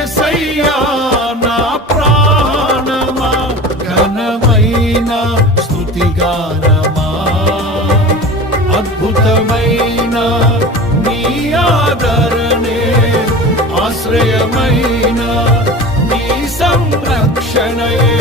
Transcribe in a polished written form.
యేసయ్యా నా ప్రాణమా ఘనమైన స్తుతిగానమా అద్భుతమైన నీ ఆదరణే ఆశ్రయమైన నీ సంరక్షణయే